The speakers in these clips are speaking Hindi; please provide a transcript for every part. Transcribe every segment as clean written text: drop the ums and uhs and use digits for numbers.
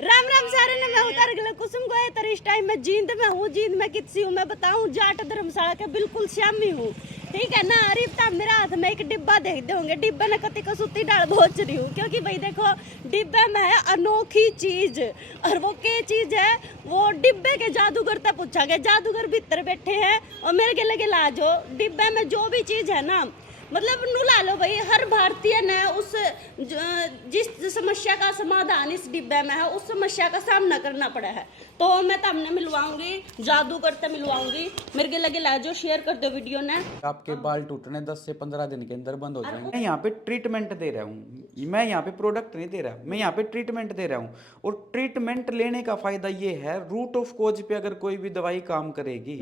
राम राम सारे ने मैं उतर गया कुसुम को तर इस टाइम में जींद में हूँ। जींद में किसी हूँ मैं बताऊँ, जाट धर्मशाला के बिल्कुल श्यामी हूँ। ठीक है ना। अरिफ्ता मेरा हाथ में एक डिब्बा देखते होंगे, डिब्बे में कति कसूती डाल भोच रही हूँ, क्योंकि भाई देखो डिब्बे में है अनोखी चीज। और वो क्या चीज है, वो डिब्बे के जादूगर तक पूछा गया। जादूगर भीतर बैठे हैं और मेरे के लगे लाजो डिब्बे में जो भी चीज है ना, मतलब नू ला लो भाई। हर भारतीय ने उस जिस समस्या का समाधान इस डिब्बे में है, उस समस्या का सामना करना पड़ा है। तो मैं तमने मिलवाऊंगी, जादू करते मिलवाऊंगी। मेरे के लगे लाजो शेयर कर दो वीडियो ने। आपके बाल टूटने 10 से 15 दिन के अंदर बंद हो जाएंगे। मैं यहाँ पे ट्रीटमेंट दे रहा हूँ, मैं यहाँ पे प्रोडक्ट नहीं दे रहा, मैं यहाँ पे ट्रीटमेंट दे रहा हूँ। और ट्रीटमेंट लेने का फायदा ये है, रूट ऑफ कॉज पे अगर कोई भी दवाई काम करेगी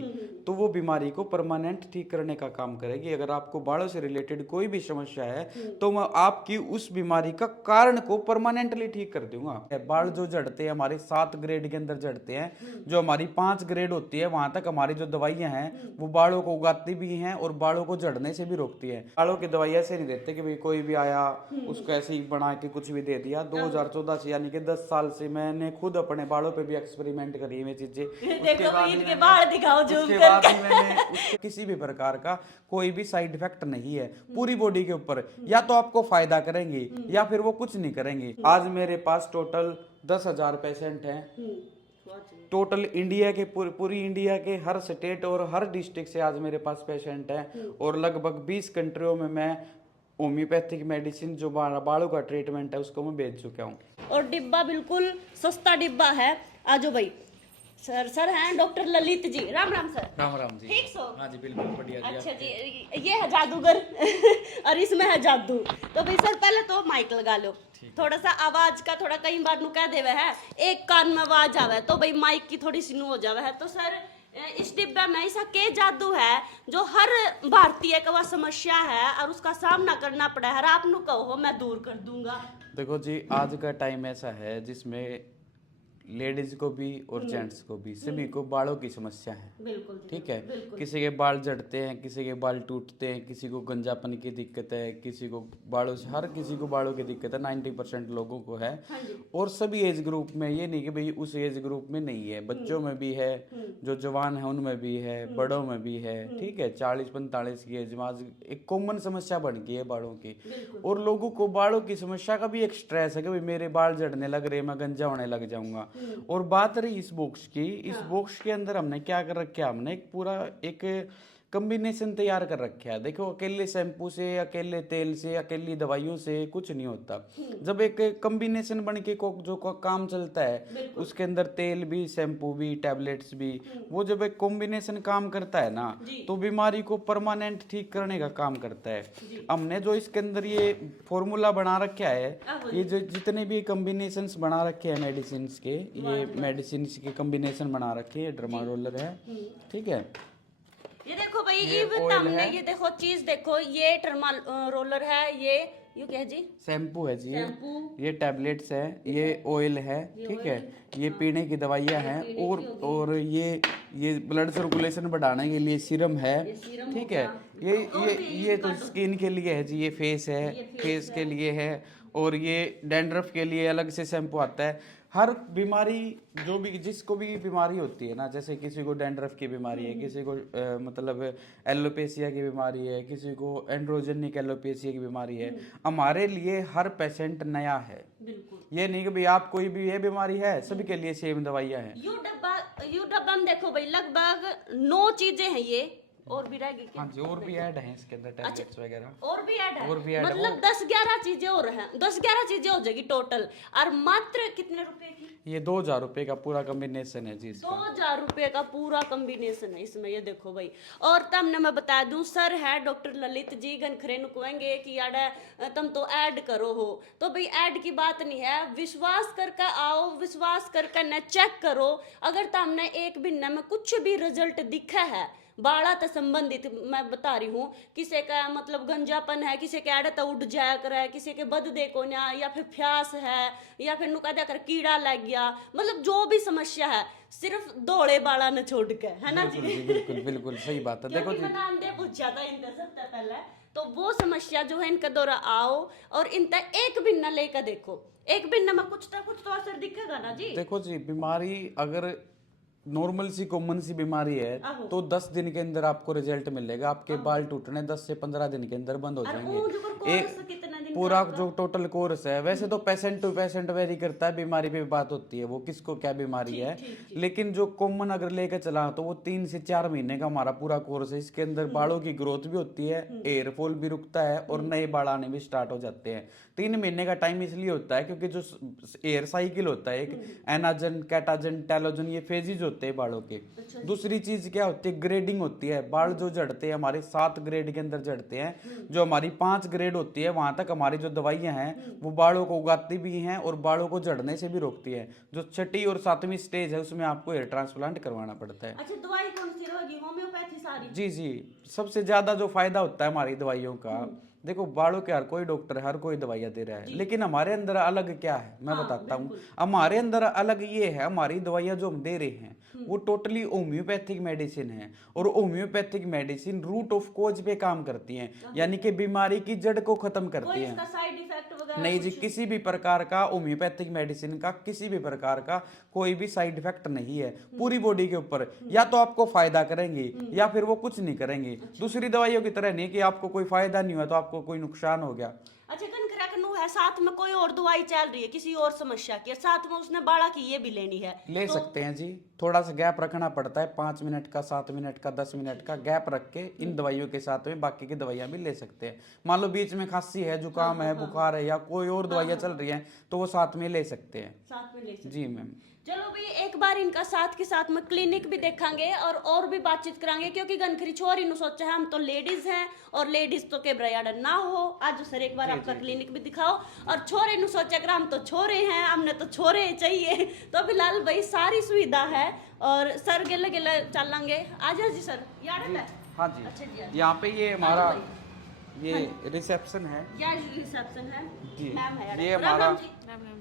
तो वो बीमारी को परमानेंट ठीक करने का काम करेगी। अगर आपको बालों से रिलेटेड कोई भी समस्या है तो मैं आपकी उस बीमारी का कारण को परमानेंटली ठीक कर दूंगा। बाल जो झड़ते हैं हमारे 7 ग्रेड के अंदर झड़ते हैं, जो हमारी 5 ग्रेड होती है वहां तक हमारी जो दवाइयां हैं वो बालों को उगाती भी हैं और बालों को झड़ने से भी रोकती है। बालों की दवाई ऐसे नहीं देते कि भाई कोई भी आया उसको ऐसे ही बना के कुछ भी दे दिया। 2014 से यानी कि 10 साल से मैंने खुद अपने बालों पे भी एक्सपेरिमेंट करी हुई चीजें। देखो इनके बाल दिखाओ जूम उसके कर। बाद मैंने उसके किसी भी प्रकार का कोई भी साइड इफेक्ट नहीं है पूरी बॉडी के ऊपर। या तो आपको फायदा करेंगे या फिर वो कुछ नहीं करेंगे। आज मेरे पास टोटल 10,000 पेशेंट हैं। टोटल इंडिया के पूरी इंडिया के हर स्टेट और हर डिस्ट्रिक्ट से आज मेरे पास पेशेंट हैं। और लगभग 20 कंट्रियों में मैं होम्योपैथिक मेडिसिन जो बालों का ट्रीटमेंट है उसको मैं बेच चुका हूँ। और डिब्बा बिल्कुल सस्ता डिब्बा है। आजो भाई। सर हैं डॉक्टर ललित जी। राम राम सर। राम राम जी। ठीक सो। हाँ जी बिल्कुल बढ़िया जी। अच्छा जी, ये है जादूगर और इसमें है जादू। तो भाई सर पहले तो माइक लगा लो, थोड़ा सा आवाज का थोड़ा कई बार नु कह देवे है, एक कान में आवाज आवे तो भाई माइक की थोड़ी सी नु हो जावे है। तो सर इस डिब्बे में ऐसा के जादू है जो हर भारतीय का वह समस्या है और उसका सामना करना पड़ा है, आप नु कहो मैं दूर कर दूंगा। देखो जी, आज का टाइम ऐसा है जिसमें लेडीज को भी और जेंट्स को भी सभी को बालों की समस्या है। बिल्कुल ठीक है। किसी के बाल झड़ते हैं, किसी के बाल टूटते हैं, किसी को गंजापन की दिक्कत है, किसी को बालों से, हर किसी को बालों की दिक्कत है। 90% लोगों को है। और सभी एज ग्रुप में, ये नहीं कि भाई उस एज ग्रुप में नहीं है, बच्चों में भी है, जो जवान है उनमें भी है, बड़ों में भी है। ठीक है। 40-45 की एज में आज एक कॉमन समस्या बन गई है बालों की। और लोगों को बालों की समस्या का भी एक स्ट्रेस है कि भाई मेरे बाल झड़ने लग रहे, मैं गंजा होने लग जाऊंगा। और बात रही इस बॉक्स की, इस बॉक्स के अंदर हमने क्या कर रखा है, हमने एक पूरा एक कॉम्बिनेशन तैयार कर रखा है। देखो अकेले शैम्पू से, अकेले तेल से, अकेली दवाइयों से कुछ नहीं होता। जब एक कॉम्बिनेशन बन के जो काम चलता है, उसके अंदर तेल भी, शैम्पू भी, टैबलेट्स भी, वो जब एक कॉम्बिनेशन काम करता है ना तो बीमारी को परमानेंट ठीक करने का काम करता है। हमने जो इसके अंदर ये फॉर्मूला बना रखा है, ये जो जितने भी कॉम्बिनेशंस बना रखे हैं मेडिसिन के, ये मेडिसिन के कॉम्बिनेशन बना रखे हैं। डर्मा रोलर है। ठीक है। ये देखो भाई, ये हमने ये देखो चीज देखो, ये टर्मा रोलर है, ये क्या है जी? शैम्पू है जी। ये टैबलेट्स है, ये ऑयल है। ठीक है। ये पीने की दवाइयाँ हैं। और ये ब्लड सर्कुलेशन बढ़ाने के लिए सीरम है। ठीक है। ये तो स्किन के लिए है जी। ये फेस है, फेस के लिए है। और ये डैंड्रफ के लिए अलग से शैम्पू आता है। हर बीमारी जो भी, जिसको भी बीमारी होती है ना, जैसे किसी को डैंड्रफ की बीमारी है, किसी को मतलब एलोपेशिया की बीमारी है, किसी को एंड्रोजेनिक एलोपेशिया की बीमारी है, हमारे लिए हर पेशेंट नया है। ये नहीं कि भाई आप कोई भी ये बीमारी है, सभी के लिए सेम दवाइयाँ हैं। यू डब्बा में देखो भाई लगभग 9 चीजें हैं ये, और भी रहेगी क्या? हाँ जी, और भी ऐड हैं इसके अंदर, टैबलेट्स वगैरह और भी ऐड है। और भी ऐड है। मतलब 10-11 चीजें और हैं, 10-11 चीजें हो जाएगी टोटल। और मात्र कितने रुपए की? ये 2,000 रुपए का पूरा कॉम्बिनेशन है जी। 2,000 रुपए का पूरा कॉम्बिनेशन है इसमें। ये देखो भाई। और तब ने मैं बता दूं, सर है डॉक्टर ललित जी, गनखरे नुकवेंगे कि यार तुम तो ऐड करो हो। तो भाई ऐड की बात नहीं है, विश्वास करके आओ, विश्वास करके न चेक करो। अगर तुमने एक महीने में कुछ भी रिजल्ट दिखा है बाड़ा से संबंधित, मैं बता रही हूँ, किसी का मतलब गंजापन है, किसी के आड़े तो उड़ जाया करे, किसी के बद देखो ना, या फिर फ्यास है, या फिर नुका दिया कर कीड़ा लग गया, मतलब जो भी समस्या है, सिर्फ दौड़े बाड़ा न छोड़ के, है ना जी? बिल्कुल बिल्कुल सही बात है। देखो जी, नाम दे पूछा था इनसे सबसे पहले, तो वो समस्या जो है इनका दौरा आओ और इनका एक महीना लेकर देखो। एक महीना में कुछ तो असर दिखेगा ना जी। देखो जी, बीमारी अगर नॉर्मल सी कॉमन सी बीमारी है तो 10 दिन के अंदर आपको रिजल्ट मिलेगा। आपके बाल टूटने 10 से 15 दिन के अंदर बंद हो जाएंगे। कितना दिन पूरा जो टोटल कोर्स है, वैसे तो पेशेंट टू पेशेंट वेरी करता है, बीमारी पे बात होती है वो किसको क्या बीमारी है। लेकिन जो कॉमन अगर लेके चला तो वो 3 से 4 महीने का हमारा पूरा कोर्स है। इसके अंदर बालों की ग्रोथ भी होती है, हेयर फॉल भी रुकता है और नए बाल आने भी स्टार्ट हो जाते हैं। 3 महीने का टाइम इसलिए होता है क्योंकि जो हेयर साइकिल होता है, एक एनाजन, कैटाजन, टेलोजन, ये फेजेज होते हैं बालों के। दूसरी चीज क्या होती है, ग्रेडिंग होती है। बाल जो झड़ते हैं हमारे 7 ग्रेड के अंदर झड़ते हैं। जो हमारी 5 ग्रेड होती है वहां तक हमारी जो दवाइयां हैं वो बालों को उगाती भी हैं और बालों को झड़ने से भी रोकती है। जो 6ठी और 7वीं स्टेज है उसमें आपको हेयर ट्रांसप्लांट करवाना पड़ता है। अच्छा, दवाई कौन सी रहेगी? होम्योपैथी सारी? जी जी, सबसे ज्यादा जो फायदा होता है हमारी दवाइयों का, देखो बालों के हर कोई डॉक्टर हर कोई दवाइयाँ दे रहा है, लेकिन हमारे अंदर अलग क्या है मैं बताता हूँ। हमारे अंदर अलग ये है, हमारी दवाइयाँ जो हम दे रहे हैं वो टोटली होम्योपैथिक मेडिसिन है। और होम्योपैथिक मेडिसिन रूट ऑफ कोज पे काम करती है, यानी कि बीमारी की जड़ को खत्म करती है। साइड इफेक्ट वगैरह नहीं जी, किसी भी प्रकार का होम्योपैथिक मेडिसिन का किसी भी प्रकार का कोई भी साइड इफेक्ट नहीं है पूरी बॉडी के ऊपर। या तो आपको फायदा करेंगे या फिर वो कुछ नहीं करेंगे। दूसरी दवाइयों की तरह नहीं कि आपको कोई फायदा नहीं हुआ तो आपको कोई नुकसान हो गया। अच्छा, कनकरा कन्नू है, साथ में कोई और दवाई चल रही है किसी और समस्या की, साथ में उसने बाड़ा की ये भी लेनी है ले तो सकते हैं जी। थोड़ा सा गैप रखना पड़ता है, 5 मिनट का, 7 मिनट का, 10 मिनट का गैप रख के इन दवाइयों के साथ में बाकी की दवाइयां भी ले सकते हैं। मान लो बीच में खांसी है, जुकाम है, बुखार है या कोई और दवाइयां चल रही हैं तो वो साथ में ले सकते हैं। साथ में ले सकते जी मैम। चलो भाई, एक बार इनका साथ के साथ में क्लिनिक भी देखेंगे और भी बातचीत करांगे, क्योंकि गनखरी छोरी नु सोचा है हम तो लेडीज हैं और लेडीज तो के ब्रयाड ना हो। आज सर एक बार आपका क्लिनिक भी दिखाओ। और छोरे नु सोचा कर हम तो छोरे हैं, हमने तो छोरे चाहिए। तो फिलहाल भाई सारी सुविधा है और सर गेले गेले चलेंगे। आजा जी सर, याद है? हाँ जी। अच्छा जी, यहाँ पे ये हमारा ये रिसेप्शन है। या रिसेप्शन है जी। मैम है ये हमारा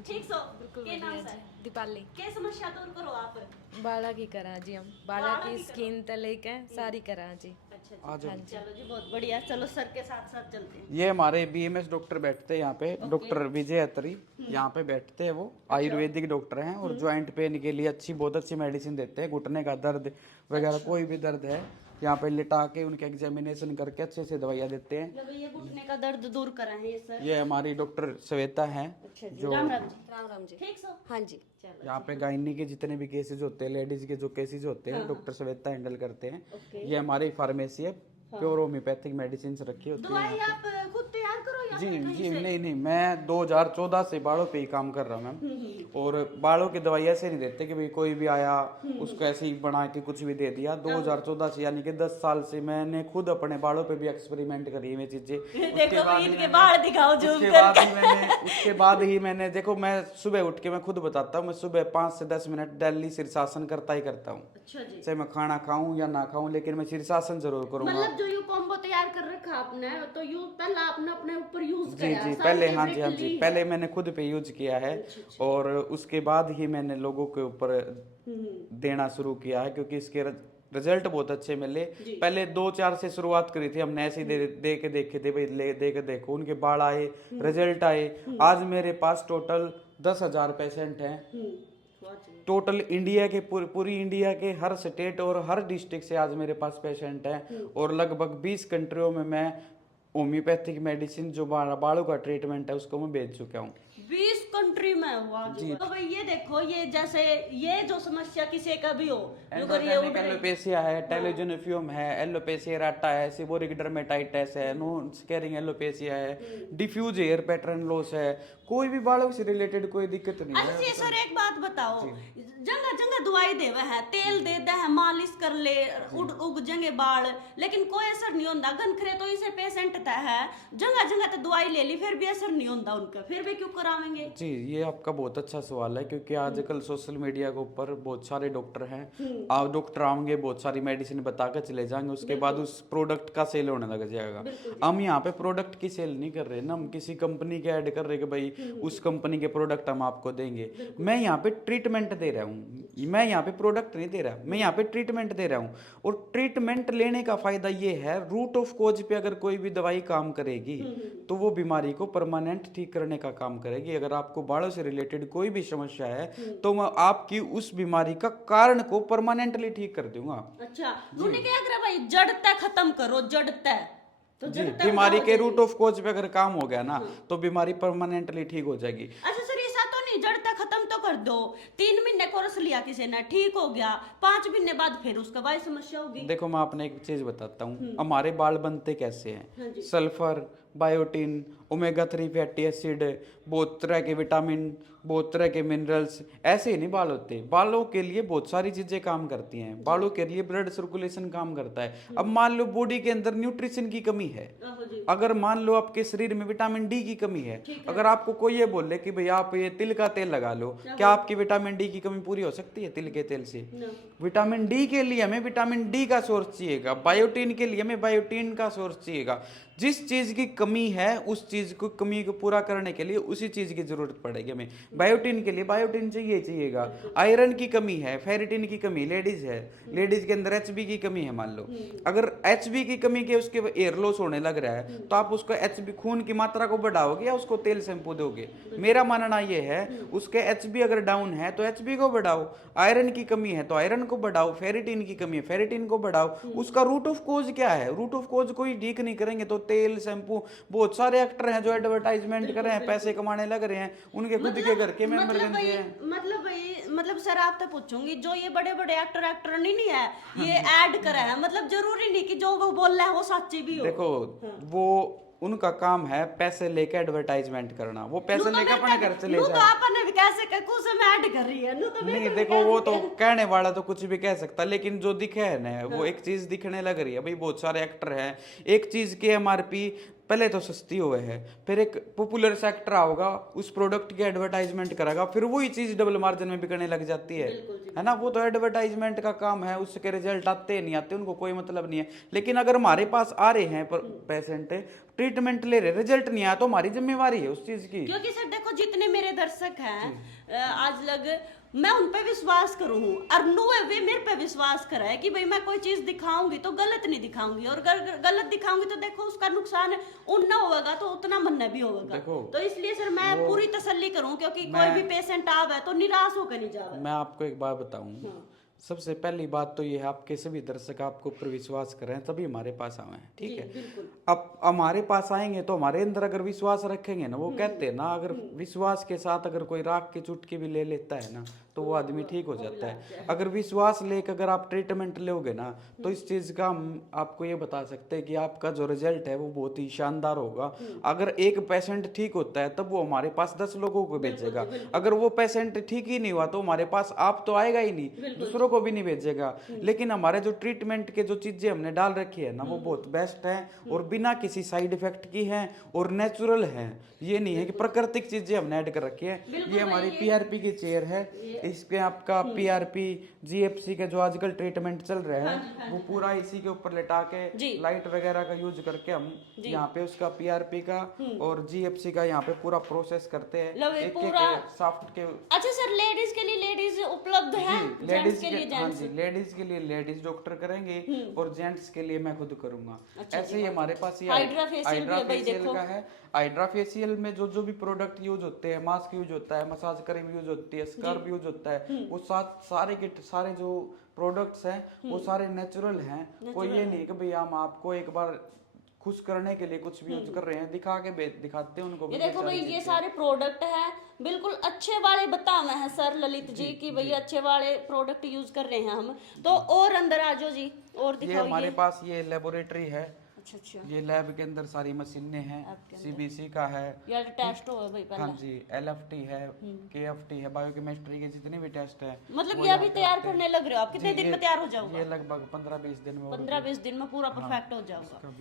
ठीक सो के नाम सर दीपाली के समस्या दूर करो आप? बाड़ा की करा जी, हम बाड़ा की स्किन तले के सारी करा जी। अच्छा जी, चलो जी बहुत बढ़िया। चलो सर के साथ साथ चलते हैं। ये हमारे बीएमएस डॉक्टर बैठते हैं यहाँ पे, डॉक्टर विजय अत्री यहाँ पे बैठते हैं। वो आयुर्वेदिक डॉक्टर हैं और ज्वाइंट पेन के लिए बहुत अच्छी मेडिसिन देते हैं। घुटने का दर्द वगैरह कोई भी दर्द है यहाँ पे लिटा के उनके एग्जामिनेशन करके अच्छे से दवाइयाँ देते हैं। मतलब ये घुटने का दर्द दूर करा है ये सर। ये हमारी डॉक्टर श्वेता हैं जो राम राम जी। राम राम जी। ठीक सो? हाँ जी। यहाँ पे गायनी के जितने भी केसेस होते हैं, लेडीज के जो केसेस होते हैं डॉक्टर श्वेता हैंडल करते हैं। ये हमारी फार्मेसी है, प्योर होम्योपैथिक मेडिसिन रखी होती है। दवाई आप खुद तैयार करो या जी जी, नहीं मैं 2014 से बालों पे ही काम कर रहा हूँ मैम। और बालों की दवाई ऐसे नहीं देते कि भाई कोई भी आया उसको ऐसे ही बना के कुछ भी दे दिया। 2014 से यानी कि 10 साल से मैंने खुद अपने बालों पे भी एक्सपेरिमेंट करी है चीजें। देखो इनके बाल दिखाओ जूम उसके बाद ही मैंने देखो, मैं सुबह उठ के मैं खुद बताता हूँ, मैं सुबह 5 से 10 मिनट डेली शीर्षासन करता ही करता हूँ। अच्छा जी। चाहे मैं खाना खाऊं या ना खाऊं, लेकिन मैं शीर्षासन जरूर करूंगा। मतलब जो यू कॉम्बो तैयार कर रखा आपने तो यू पहला आपने अपने ऊपर यूज जी किया? जी पहले, हाँ जी, पहले मैंने खुद पे यूज किया है और उसके बाद ही मैंने लोगों के ऊपर देना शुरू किया है, क्योंकि इसके रिजल्ट बहुत अच्छे मिले। पहले 2-4 से शुरुआत करी थी हमने, ऐसे ही देखे थे भाई, दे के देखो, उनके बाल आए, रिजल्ट आए। आज मेरे पास टोटल 10,000 पेशेंट हैं। टोटल इंडिया के पूरी इंडिया के हर स्टेट और हर डिस्ट्रिक्ट से आज मेरे पास पेशेंट हैं और लगभग 20 कंट्रियों में मैं होम्योपैथिक मेडिसिन जो बालों का ट्रीटमेंट है उसको मैं भेज चुका हूँ। 20 कंट्री में हुआ जी। तो भाई ये देखो, ये जैसे ये जो समस्या किसी का भी हो, अगर ये एलोपेशिया है, टेलोजेनिफियम है, एलोपेशिया एराटा है, सीबोरिक डर्मेटाइटिस है, नॉन स्केरिंग एलोपेशिया है, डिफ्यूज हेयर पैटर्न लॉस है, कोई भी बालों से रिलेटेड कोई दिक्कत नहीं है। अच्छा सर एक बात बताओ, जगह जगह दवाई देवे है, तेल दे दे है, मालिश कर ले, उग जंगे बाल, लेकिन कोई असर नहीं होता। गनखरे तो इसे पेशेंट है, जगह जगह तो दवाई ले ली फिर भी असर नहीं होता उनका, फिर भी क्यों करावेंगे? जी, ये आपका बहुत अच्छा सवाल है, क्योंकि आजकल सोशल मीडिया के ऊपर बहुत सारे डॉक्टर हैं। आप डॉक्टर आएंगे, बहुत सारी मेडिसिन बता के चले जाएंगे, उसके बाद उस प्रोडक्ट का सेल होने लग जाएगा। हम यहाँ पे प्रोडक्ट की सेल नहीं कर रहे ना, हम किसी कंपनी के ऐड कर रहे कि भाई उस कंपनी के प्रोडक्ट हम आपको देंगे। मैं यहाँ पे ट्रीटमेंट दे रहा हूँ, मैं यहाँ पे प्रोडक्ट नहीं दे रहा, मैं यहाँ पे ट्रीटमेंट दे रहा हूँ। और ट्रीटमेंट लेने का फायदा ये है, रूट ऑफ कोज पे अगर कोई भी दवाई काम करेगी तो वो बीमारी को परमानेंट ठीक करने का काम करेगी। अगर आपको बालों से रिलेटेड कोई भी समस्या है तो मैं आपकी उस बीमारी का कारण को परमानेंटली ठीक कर दूंगा। अच्छा, उन्होंने क्या करा भाई, जड़ तक खत्म करो, जड़ तक तो जी, बीमारी के रूट ऑफ कोज पे अगर काम हो गया ना तो बीमारी परमानेंटली ठीक हो जाएगी। अच्छा सर, ऐसा तो नहीं जड़ तक खत्म तो कर दो, 3 महीने कोर्स लिया किसी ने, ठीक हो गया, 5 महीने बाद फिर उसका वही समस्या होगी। देखो मैं आपने एक चीज बताता हूँ, हमारे बाल बनते कैसे हैं। Sulphur, biotin, omega 3 fatty acid, बहुत तरह के विटामिन, बहुत तरह के मिनरल्स, ऐसे ही नहीं बाल होते। बालों के लिए बहुत सारी चीजें काम करती हैं। बालों के लिए ब्लड सर्कुलेशन काम करता है। अब मान लो बॉडी के अंदर न्यूट्रिशन की कमी है, अगर मान लो आपके शरीर में विटामिन डी की कमी है, अगर आपको कोई ये बोले कि भाई आप ये तिल का तेल लगा लो, क्या आपकी विटामिन डी की कमी पूरी हो सकती है तिल के तेल से? विटामिन डी के लिए हमें विटामिन डी का सोर्स चाहिएगा, बायोटीन के लिए हमें बायोटीन का सोर्स चाहिएगा। जिस चीज की कमी है उस चीज को कमी को पूरा करने के लिए उसी चीज की जरूरत पड़ेगी हमें। बायोटीन के लिए बायोटीन चाहिएगा। आयरन की कमी है, फेरिटिन की कमी, लेडीज है, लेडीज के अंदर एचबी की कमी है, मान लो अगर एचबी की कमी के उसके एयर लॉस होने लग रहा है तो आप उसको एचबी खून की मात्रा को बढ़ाओगे या उसको तेल शैम्पू दोगे? मेरा मानना ये है उसके एचबी अगर डाउन है तो एचबी को बढ़ाओ, आयरन की कमी है तो आयरन को बढ़ाओ, फेरिटिन की कमी है फेरिटिन को बढ़ाओ। उसका रूट ऑफ कोज क्या है? रूट ऑफ कोज कोई ठीक नहीं करेंगे तो तेल शैम्पू, बहुत सारे एक्टर हैं जो एडवर्टाइजमेंट कर रहे हैं, पैसे कमाने लग रहे हैं, उनके खुद के घर के मेंबर बनते हैं। मतलब सर आप तो पूछूंगी, जो ये बड़े बड़े एक्टर नहीं है, ये ऐड कर रहे हैं, मतलब जरूरी नहीं कि जो वो बोल रहे हैं वो सच्ची भी हो। देखो वो उनका काम है पैसे लेके एडवर्टाइजमेंट करना, वो पैसे लेके अपने घर चले जाए। तो आपने भी कैसे कुछ में ऐड कर रही है, तो नहीं देखो वो तो कहने वाला तो कुछ भी कह सकता, लेकिन जो दिखे है ना वो एक चीज दिखने लग रही है। भाई बहुत सारे एक्टर हैं, एक चीज की एमआरपी पहले तो सस्ती हुए है, फिर एक पॉपुलर सेक्टर आओगा उस प्रोडक्ट की एडवर्टाइजमेंट करेगा, फिर वही चीज डबल मार्जिन में बिकने लग जाती है ना। वो तो एडवर्टाइजमेंट का काम है, उसके रिजल्ट आते नहीं आते उनको कोई मतलब नहीं है। लेकिन अगर हमारे पास आ रहे हैं पेशेंट, ट्रीटमेंट ले रहे, रिजल्ट नहीं आया तो हमारी जिम्मेवारी है उस चीज की। क्योंकि सर देखो जितने मेरे दर्शक हैं आज लग, मैं उन पे विश्वास करूँ और वे मेरे पे विश्वास करा है कि भाई मैं कोई चीज दिखाऊंगी तो गलत नहीं दिखाऊंगी, और गलत दिखाऊंगी तो देखो उसका नुकसान उतना होगा तो उतना मन भी होगा। तो इसलिए सर मैं पूरी तसल्ली करूँ, क्योंकि कोई भी पेशेंट आवे तो निराश होकर नहीं जावे। मैं आपको एक बात बताऊं, सबसे पहली बात तो ये है आपके सभी दर्शक आपको ऊपर विश्वास कर रहे हैं तभी हमारे पास आए हैं, ठीक है। अब हमारे पास आएंगे तो हमारे अंदर अगर विश्वास रखेंगे ना, वो कहते हैं ना अगर विश्वास के साथ अगर कोई राख की चुटकी भी ले लेता है ना तो वो आदमी ठीक हो जाता है। अगर विश्वास लेकर अगर आप ट्रीटमेंट लोगे ना तो इस चीज का हम आपको ये बता सकते हैं कि आपका जो रिजल्ट है वो बहुत ही शानदार होगा। अगर एक पेशेंट ठीक होता है तब वो हमारे पास 10 लोगों को भेजेगा, अगर वो पेशेंट ठीक ही नहीं हुआ तो हमारे पास आप तो आएगा ही नहीं, दूसरों को भी नहीं भेजेगा। लेकिन हमारे जो ट्रीटमेंट के जो चीजें हमने डाल रखी है ना वो बहुत बेस्ट है और बिना किसी साइड इफेक्ट की है और नेचुरल है। ये नहीं है कि प्राकृतिक चीजें हमने ऐड कर रखी है। ये हमारी पीआरपी की चेयर है, इसके आपका पीआरपी जीएफसी के जो आजकल ट्रीटमेंट चल रहे हैं वो पूरा इसी के ऊपर लेटा के लाइट वगैरह का यूज करके हम यहाँ पे उसका पीआरपी का और जीएफसी का यहाँ पे पूरा प्रोसेस करते हैं एक सॉफ्ट के। अच्छा सर, लेडीज के लिए लेडीज उपलब्ध है, लेडीज के लिए हाँ जी, लेडीज के लिए लेडीज डॉक्टर करेंगे और जेंट्स के लिए मैं खुद करूंगा। ऐसे ही हमारे पास ये हाइड्रा फेशियल का है। हाइड्रा फेशियल में जो भी प्रोडक्ट यूज होते हैं, मास्क यूज होता है, मसाज क्रीम यूज होती है, स्क्रब यूज होता है, वो सारे जो प्रोडक्ट्स हैं वो सारे नेचुरल हैं। कोई ये नहीं कि भाई हम आपको एक बार खुश करने के लिए कुछ भी यूज कर रहे हैं, दिखाते हैं उनको। ये देखो भाई ये सारे प्रोडक्ट है बिल्कुल अच्छे वाले बताए हैं सर ललित जी की भाई अच्छे वाले प्रोडक्ट यूज कर रहे हैं हम तो। और अंदर आ जाओ जी और दिखाओ। ये हमारे पास ये लेबोरेटरी है। अच्छा ये लैब के अंदर सारी मशीनें हैं, सीबीसी का है, यार टेस्ट हो भाई पहले। हाँ जी, एलएफटी है, केएफटी है, बायोकेमिस्ट्री के जितने भी टेस्ट है मतलब ये अभी तैयार करने लग रहे हो आप? कितने दिन में तैयार हो जाओगे? ये लगभग 15-20 दिन में। 15-20 दिन में पूरा परफेक्ट हो जाऊंगा।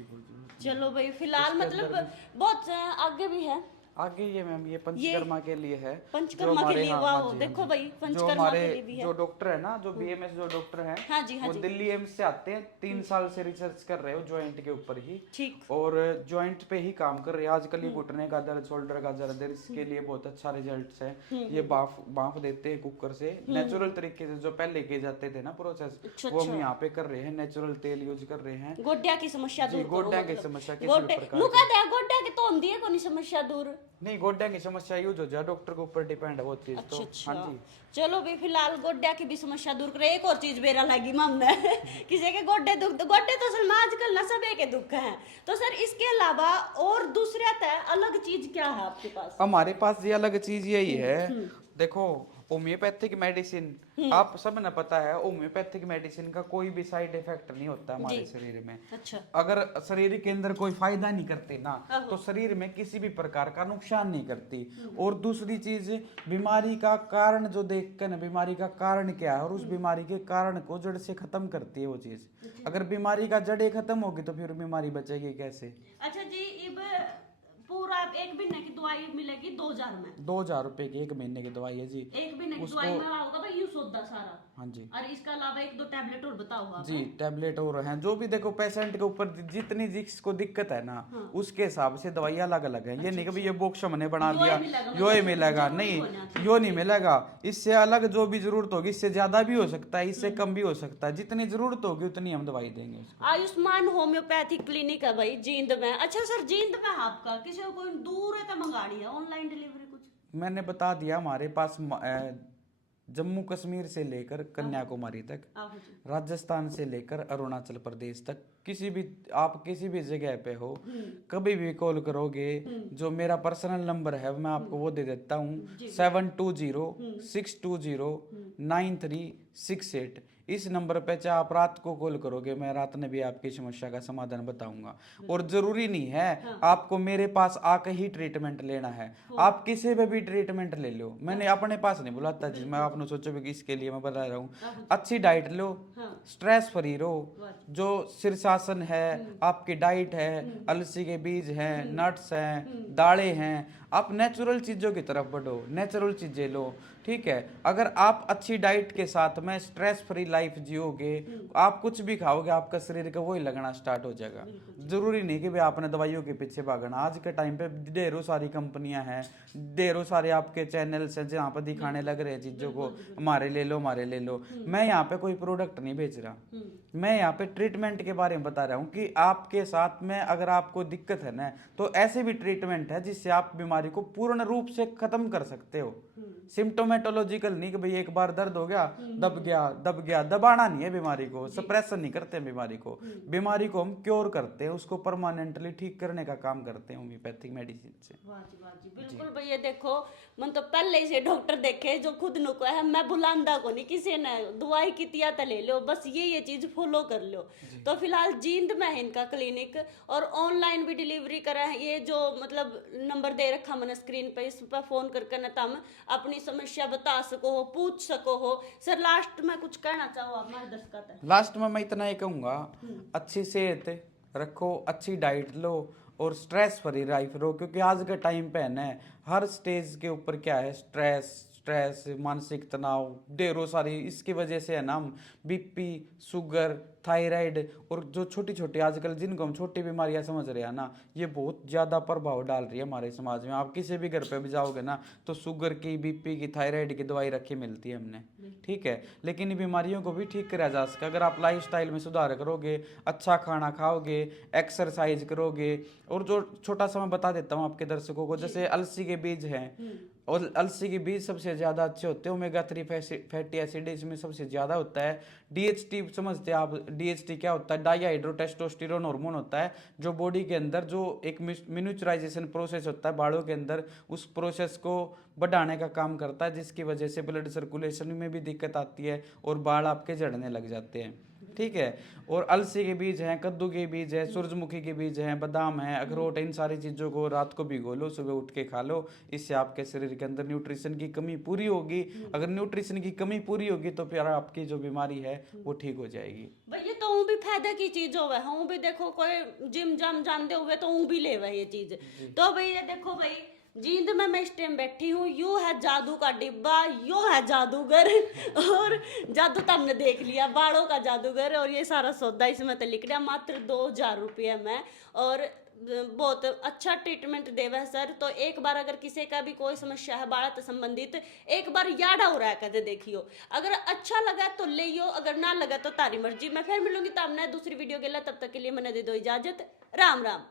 चलो भाई फिलहाल मतलब बहुत आगे भी है आगे ये मैम ये पंचकर्मा के लिए है। पंचकर्मा के लिए, वाओ देखो भाई जो पंचकर्मा हमारे के लिए भी है। जो डॉक्टर है ना, जो बीएमएस जो डॉक्टर हैं, हाँ जी, हाँ वो जी। दिल्ली एम्स से आते हैं, 3 साल से रिसर्च कर रहे हो जॉइंट के ऊपर ही, ठीक। और जॉइंट पे ही काम कर रहे हैं आजकल। ये घुटने का दर्द, शोल्डर का दर्द, इसके लिए बहुत अच्छा रिजल्ट्स है। ये भाप देते हैं कुकर से, नेचुरल तरीके से, जो पहले किए जाते थे ना प्रोसेस, वो हम यहाँ पे कर रहे हैं। नेचुरल तेल यूज कर रहे हैं। गोड्या की समस्या दूर करो, गोड्या की मतलब। समस्या किसी गोड्या भी प्रकार नुका दे गोड्या की तो होंदी है कोनी समस्या दूर। नहीं, गोड्या की समस्या यूज हो जाए, डॉक्टर के ऊपर डिपेंड है वो चीज। तो अच्छा हाँ जी, चलो भी फिलहाल गोड्या की भी समस्या दूर करे। एक और चीज बेरा लगी मामला किसी के गोड्डे दुख, गोड्डे तो सर आजकल ना सभी के दुख हैं। तो सर इसके अलावा और दूसरा तय अलग चीज क्या है आपके पास? हमारे पास ये अलग चीज यही है। देखो, होम्योपैथिक मेडिसिन आप सब न पता है, होम्योपैथिक मेडिसिन का कोई भी साइड इफेक्ट नहीं होता हमारे शरीर में। अच्छा। अगर शरीर के अंदर कोई फायदा नहीं करते ना, तो शरीर में किसी भी प्रकार का नुकसान नहीं करती। और दूसरी चीज, बीमारी का कारण जो देखकर ना, बीमारी का कारण क्या है और उस बीमारी के कारण को जड़ से खत्म करती है वो चीज। अगर बीमारी का जड़ें खत्म होगी तो फिर बीमारी बचेगी कैसे? अच्छा जी, इब पूरा एक महीने की दवाई मिलेगी 2000 में। 2000 रुपए की 1 महीने की दवाई है जी। एक महीने की दवाई में होगा भाई यूं सौदा सारा। हाँ जी, और इसके अलावा 1-2 टैबलेट और बताओ आप। जी टैबलेट और हैं, जो भी देखो पेशेंट के ऊपर जितनी जिसको दिक्कत है ना, उसके हिसाब से दवाई अलग अलग है। ये नहीं कि ये बॉक्स हमने बना दिया यो ही मिलेगा, नहीं यो नहीं मिलेगा। इससे अलग जो भी जरूरत होगी, इससे ज्यादा भी हो सकता है, इससे कम भी हो सकता है। जितनी जरूरत होगी उतनी हम दवाई देंगे उसको। आयुष्मान होम्योपैथिक क्लिनिक है भाई जींद में। अच्छा सर, जींद में आपका किसी को कोई दूर है तो मंगानी है ऑनलाइन डिलीवरी कुछ? मैंने बता दिया, हमारे पास जम्मू कश्मीर से लेकर कन्याकुमारी तक, राजस्थान से लेकर अरुणाचल प्रदेश तक, किसी भी आप किसी भी जगह पे हो, कभी भी कॉल करोगे, जो मेरा पर्सनल नंबर है मैं आपको वो दे देता हूँ, 7206209368। इस नंबर पे चाहे आप रात को कॉल करोगे, मैं रात में भी आपकी समस्या का समाधान बताऊंगा। और जरूरी नहीं है आपको मेरे पास आके ही ट्रीटमेंट लेना है, आप किसी पे भी ट्रीटमेंट ले लो। मैंने अपने पास नहीं बुलाता जी, मैं आपने सोचो कि इसके लिए मैं बता रहा हूँ। अच्छी डाइट लो, स्ट्रेस फ्री रहो, जो शीर्षासन है, आपकी डाइट है, अलसी के बीज हैं, नट्स हैं, दालें हैं, आप नेचुरल चीज़ों की तरफ बढ़ो, नेचुरल चीज़ें लो। ठीक है, अगर आप अच्छी डाइट के साथ में स्ट्रेस फ्री लाइफ जियोगे, आप कुछ भी खाओगे, आपका शरीर का वही लगना स्टार्ट हो जाएगा। जरूरी नहीं कि भाई आपने दवाइयों के पीछे भागना। आज के टाइम पे ढेरों सारी कंपनियां हैं, ढेरों सारे आपके चैनल्स हैं जहाँ पर दिखाने लग रहे हैं चीज़ों को, हमारे ले लो हमारे ले लो। मैं यहाँ पे कोई प्रोडक्ट नहीं बेच रहा, मैं यहाँ पे ट्रीटमेंट के बारे में बता रहा हूँ कि आपके साथ में अगर आपको दिक्कत है ना, तो ऐसे भी ट्रीटमेंट है जिससे आप बीमारी को पूर्ण रूप से खत्म कर सकते हो। सिम्टोमेटोलॉजिकल नहीं कि भाई एक बार दर्द हो गया दब गया, दबाना नहीं है बीमारी को, सप्रेशन नहीं करते हैं बीमारी को। बीमारी को हम क्योर करते हैं, उसको परमानेंटली ठीक करने का काम करते हैं होम्योपैथिक मेडिसिन से। वाह जी बिल्कुल भैया। देखो मन तो पहले से डॉक्टर देखे जो खुद नुको है, मैं बुलांदा को नहीं किसी ने दवाई की तिया तो ले लो, बस ये चीज फॉलो कर लो। तो फिलहाल जींद में है इनका क्लिनिक, और ऑनलाइन भी डिलीवरी करा है। ये जो मतलब नंबर दे रखा मैंने स्क्रीन पे, इस पर फोन करके ना तुम अपनी समस्या बता सको हो, पूछ सको हो। सर लास्ट में कुछ कहना चाहो आप हमारे दर्शकों को? लास्ट में मैं इतना ही कहूँगा, अच्छी सेहत रखो, अच्छी डाइट लो और स्ट्रेस फ्री लाइफ रहो। क्योंकि आज के टाइम पे है ना, हर स्टेज के ऊपर क्या है, स्ट्रेस, मानसिक तनाव, ढेरों सारी इसकी वजह से है ना, हम बीपी, शुगर, थायराइड और जो छोटी छोटी आजकल जिनको हम छोटी बीमारियां समझ रहे हैं ना, ये बहुत ज़्यादा प्रभाव डाल रही है हमारे समाज में। आप किसी भी घर पे भी जाओगे ना, तो शुगर की, बीपी की, थायराइड की दवाई रखी मिलती है हमने। ठीक है, लेकिन इन बीमारियों को भी ठीक करा जा सके अगर आप लाइफस्टाइल में सुधार करोगे, अच्छा खाना खाओगे, एक्सरसाइज करोगे। और जो छोटा सा मैं बता देता हूँ आपके दर्शकों को, जैसे अलसी के बीज हैं, और अलसी के बीज सबसे ज़्यादा अच्छे होते हैं, ओमेगा 3 फैटी एसिड इसमें सबसे ज़्यादा होता है। DHT समझते हैं आप, DHT क्या होता है? डाईहाइड्रो टेस्टोस्टेरोन हार्मोन होता है, जो बॉडी के अंदर जो एक मिनुचराइजेशन प्रोसेस होता है बालों के अंदर, उस प्रोसेस को बढ़ाने का काम करता है, जिसकी वजह से ब्लड सर्कुलेशन में भी दिक्कत आती है और बाल आपके झड़ने लग जाते हैं। ठीक है, और अलसी के बीज हैं, कद्दू के बीज है, सूरजमुखी के बीज हैं, बादाम है, अखरोट, इन सारी चीज़ों को रात को भिगो लो, सुबह उठ के खा लो। इससे आपके शरीर के अंदर न्यूट्रिशन की कमी पूरी होगी। अगर न्यूट्रिशन की कमी पूरी होगी तो फिर आपकी जो बीमारी है वो ठीक हो जाएगी। भैया तो ऊ भी फायदा की चीज होवे, ऊ भी देखो कोई जिम जाम जानते हुए तो ऊ भी लेवे ये चीज। तो भैया देखो भाई, जींद में मैं इस टाइम बैठी हूँ, यू है जादू का डिब्बा, यू है जादूगर और जादू तो हमने देख लिया, बालों का जादूगर। और ये सारा सौदा इसमें तो लिख दिया मात्र 2000 रुपये में। और बहुत अच्छा ट्रीटमेंट देवा है सर। तो एक बार अगर किसी का भी कोई समस्या है बाल से संबंधित, एक बार याडा हो रहा है कहते देखियो, अगर अच्छा लगा तो ले यो, अगर ना लगा तो तारी मर्जी। मैं फिर मिलूंगी तो हमने दूसरी वीडियो के लिए, तब तक के लिए मैंने दे दो इजाजत। राम राम।